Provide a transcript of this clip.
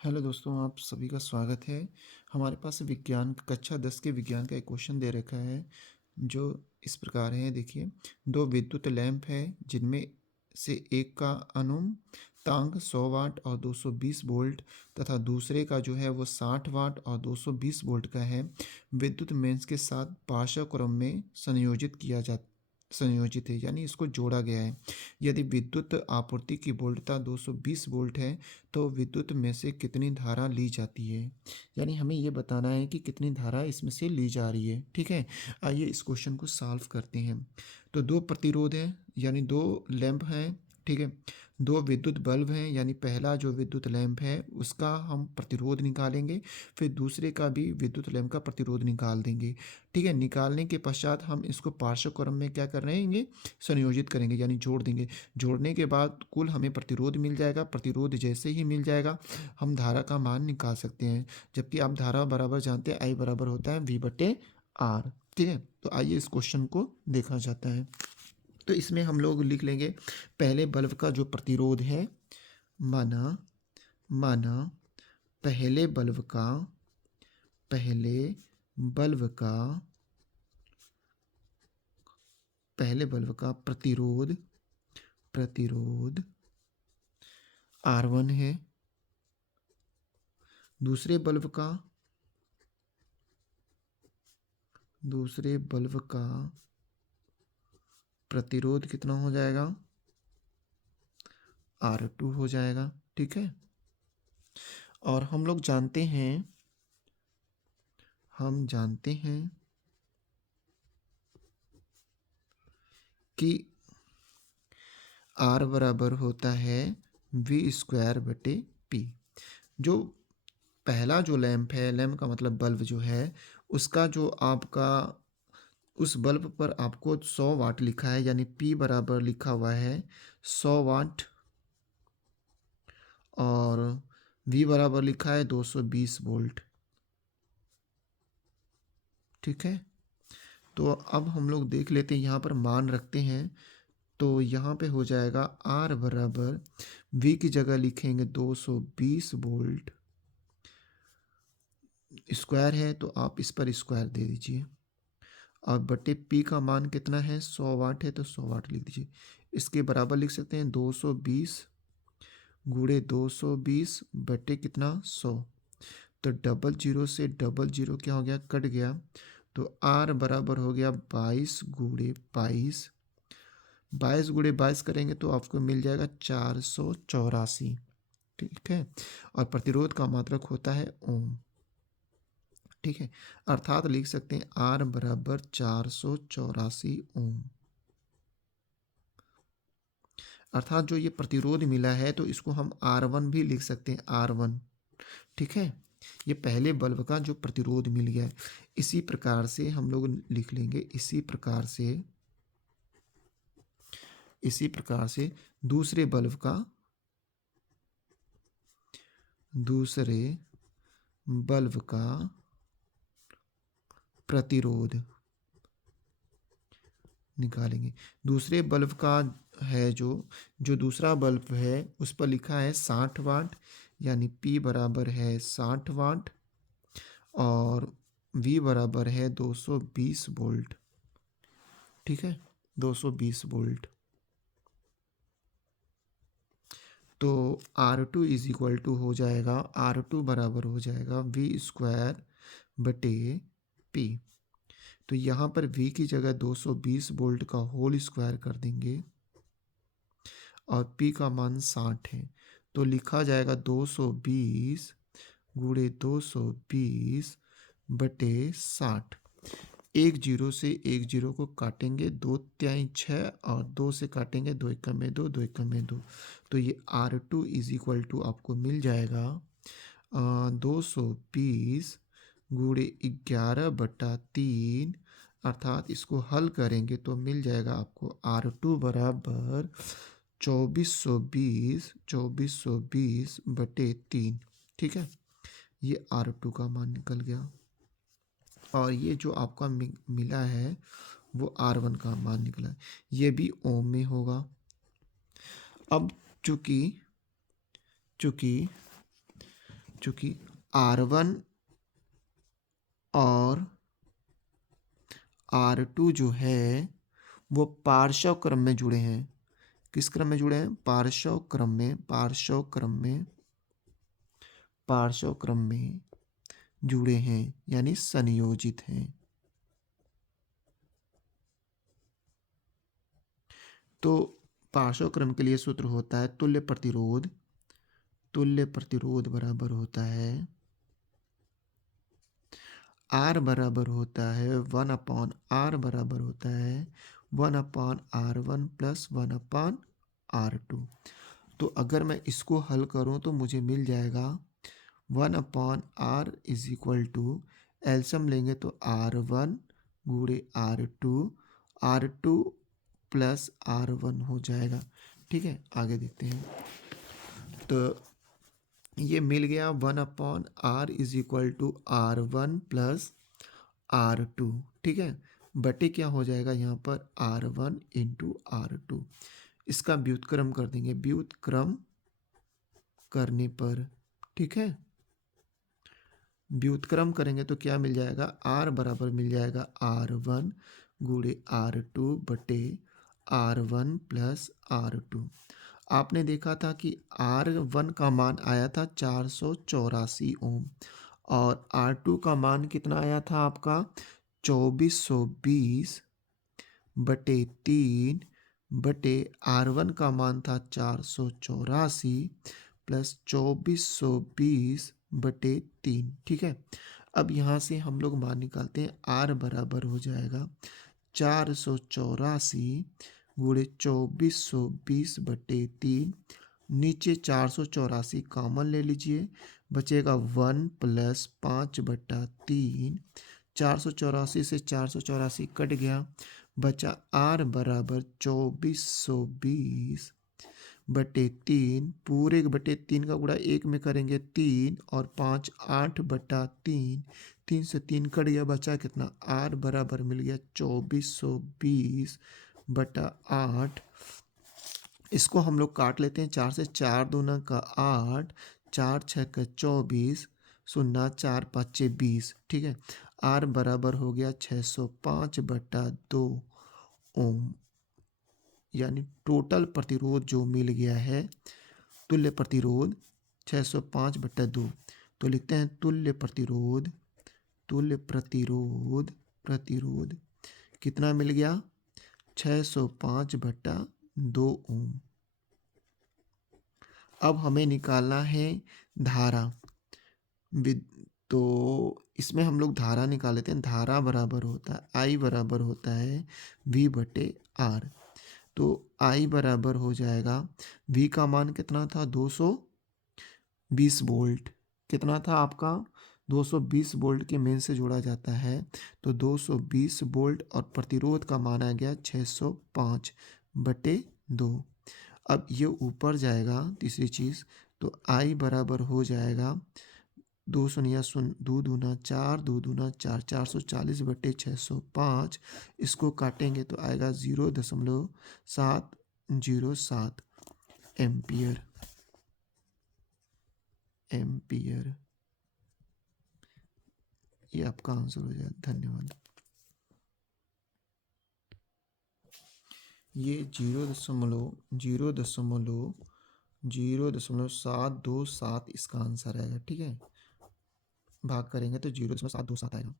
Hello दोस्तों, आप सभी का स्वागत है। हमारे पास विज्ञान कक्षा 10 के विज्ञान का एक क्वेश्चन दे रखा है, जो इस प्रकार है। देखिए, 2 विद्युत लैंप है जिनमें से एक का अनुतांक 100 वाट और 220 वोल्ट तथा दूसरे का जो है वो 60 वाट और 220 वोल्ट का है। विद्युत मेंस के साथ पार्श्व क्रम में संयोजित है, यानी इसको जोड़ा गया है। यदि विद्युत आपूर्ति की वोल्टता 220 वोल्ट है तो विद्युत में से कितनी धारा ली जाती है। यानी हमें ये बताना है कि कितनी धारा इसमें से ली जा रही है। ठीक है, आइए इस क्वेश्चन को सॉल्व करते हैं। तो दो प्रतिरोध हैं, यानी दो लैंप हैं। ठीक है, दो विद्युत बल्ब हैं, यानी पहला जो विद्युत लैंप है उसका हम प्रतिरोध निकालेंगे, फिर दूसरे का भी विद्युत लैंप का प्रतिरोध निकाल देंगे। ठीक है, निकालने के पश्चात हम इसको पार्श्व क्रम में क्या कर रहे हैं, संयोजित करेंगे, यानी जोड़ देंगे। जोड़ने के बाद कुल हमें प्रतिरोध मिल जाएगा। प्रतिरोध जैसे ही मिल जाएगा हम धारा का मान निकाल सकते हैं। जबकि आप धारा बराबर जानते हैं, आई बराबर होता है V/R। ठीक है, तो आइए इस क्वेश्चन को देखा जाता है। तो इसमें हम लोग लिख लेंगे पहले बल्ब का जो प्रतिरोध है, माना माना पहले बल्ब का पहले बल्ब का पहले बल्ब का प्रतिरोध R1 है। दूसरे बल्ब का प्रतिरोध कितना हो जाएगा, R2 हो जाएगा। ठीक है, और हम लोग जानते हैं कि R बराबर होता है V²/P। जो पहला जो लैंप है, लैंप का मतलब बल्ब जो है, उसका जो आपका उस बल्ब पर आपको 100 वाट लिखा है, यानी P बराबर लिखा हुआ है 100 वाट, और V बराबर लिखा है 220 वोल्ट। ठीक है, तो अब हम लोग देख लेते हैं, यहाँ पर मान रखते हैं। तो यहाँ पे हो जाएगा R बराबर V की जगह लिखेंगे 220 वोल्ट, स्क्वायर है तो आप इस पर स्क्वायर दे दीजिए, और बटे P का मान कितना है, 100 वाट है तो 100 वाट लिख दीजिए। इसके बराबर लिख सकते हैं 220 गुणे 220 बटे कितना, 100। तो डबल जीरो से डबल जीरो क्या हो गया, कट गया। तो R बराबर हो गया 22 गुणे 22। 22 गुणे 22 करेंगे तो आपको मिल जाएगा 484। ठीक है, और प्रतिरोध का मात्रक होता है ओम। ठीक है, अर्थात लिख सकते हैं R बराबर 484 ओम। अर्थात जो ये प्रतिरोध मिला है तो इसको हम R1 भी लिख सकते हैं, R1। ठीक है, ये पहले बल्ब का जो प्रतिरोध मिल गया है। इसी प्रकार से हम लोग लिख लेंगे, इसी प्रकार से दूसरे बल्ब का प्रतिरोध निकालेंगे। दूसरे बल्ब का है जो दूसरा बल्ब है उस पर लिखा है 60 वाट, यानी P बराबर है 60 वाट, और V बराबर है 220 वोल्ट। ठीक है, 220 वोल्ट। तो R2 इज इक्वल टू हो जाएगा, R2 बराबर हो जाएगा V²/P। तो यहाँ पर V की जगह 220 वोल्ट का होल स्क्वायर कर देंगे, और P का मान 60 है तो लिखा जाएगा 220 गुणे 220 बटे 60। एक जीरो से एक जीरो को काटेंगे, 2×3 = 6, और 2 से काटेंगे, 2×1 = 2, 2×1 = 2। तो ये R2 इज इक्वल टू आपको मिल जाएगा 220 गुणे 11/3। अर्थात इसको हल करेंगे तो मिल जाएगा आपको R2 बराबर 2420 ठीक है, ये R2 का मान निकल गया, और ये जो आपका मिला है वो R1 का मान निकला है। ये भी ओम में होगा। अब चूंकि चूंकि चूँकि R1 और R2 जो है वो पार्श्व क्रम में जुड़े हैं। किस क्रम में जुड़े हैं? पार्श्व क्रम में जुड़े हैं, यानी संयोजित हैं। तो पार्श्व क्रम के लिए सूत्र होता है तुल्य प्रतिरोध बराबर होता है R बराबर होता है 1/R बराबर होता है 1/R1 प्लस 1/R2। तो अगर मैं इसको हल करूं तो मुझे मिल जाएगा 1/R is equal to, LCM लेंगे तो R1 गुणे R2 प्लस R1 हो जाएगा। ठीक है, आगे देखते हैं। तो ये मिल गया 1/R is equal to R1 plus R2। ठीक है, बटे क्या हो जाएगा यहाँ पर R1 इंटू R2। इसका व्युत्क्रम कर देंगे, व्युत्क्रम करने पर, ठीक है, व्युत्क्रम करेंगे तो क्या मिल जाएगा? R बराबर मिल जाएगा R1 गुणे R2 बटे R1 प्लस R2। आपने देखा था कि R1 का मान आया था 484 ओम और R2 का मान कितना आया था आपका? 2420 बटे 3 बटे R1 का मान था 484 प्लस 2420 बटे 3। ठीक है, अब यहाँ से हम लोग मान निकालते हैं। R बराबर हो जाएगा 484 गुणे 2420 बटे 3। नीचे 484 कॉमन ले लीजिए, बचेगा 1 प्लस 5/3। 484 से 484 कट गया, बचा R बराबर 2420 बटे 3। पूरे बटे 3 का गुणा 1 में करेंगे 3 और 5 8/3। 3 से 3 कट गया, बचा कितना? R बराबर मिल गया 2420 बटा 8। इसको हम लोग काट लेते हैं। 4 से 4 दूना का 8, 4 छः का 24, 0 4 5 20। ठीक है, R बराबर हो गया 605/2 ओम, यानी टोटल प्रतिरोध जो मिल गया है, तुल्य प्रतिरोध 605/2। तो लिखते हैं प्रतिरोध कितना मिल गया? 605/2 ओम। अब हमें निकालना है धारा। तो इसमें हम लोग धारा निकाल लेते हैं। धारा बराबर होता है I बराबर होता है V/R। तो I बराबर हो जाएगा, V का मान कितना था? 220 वोल्ट। कितना था आपका? 220 वोल्ट के मेन से जोड़ा जाता है, तो 220 वोल्ट और प्रतिरोध का मान आ गया 605/2। अब ये ऊपर जाएगा तीसरी चीज़, तो I बराबर हो जाएगा 2 शून्य शून्य, 2 दूना 4, 2 दूना 4, 440/605। इसको काटेंगे तो आएगा 0.707 एम्पियर। ये आपका आंसर हो जाएगा। धन्यवाद। ये 0.0727 इसका आंसर आएगा। ठीक है, भाग करेंगे तो 0.727 आएगा।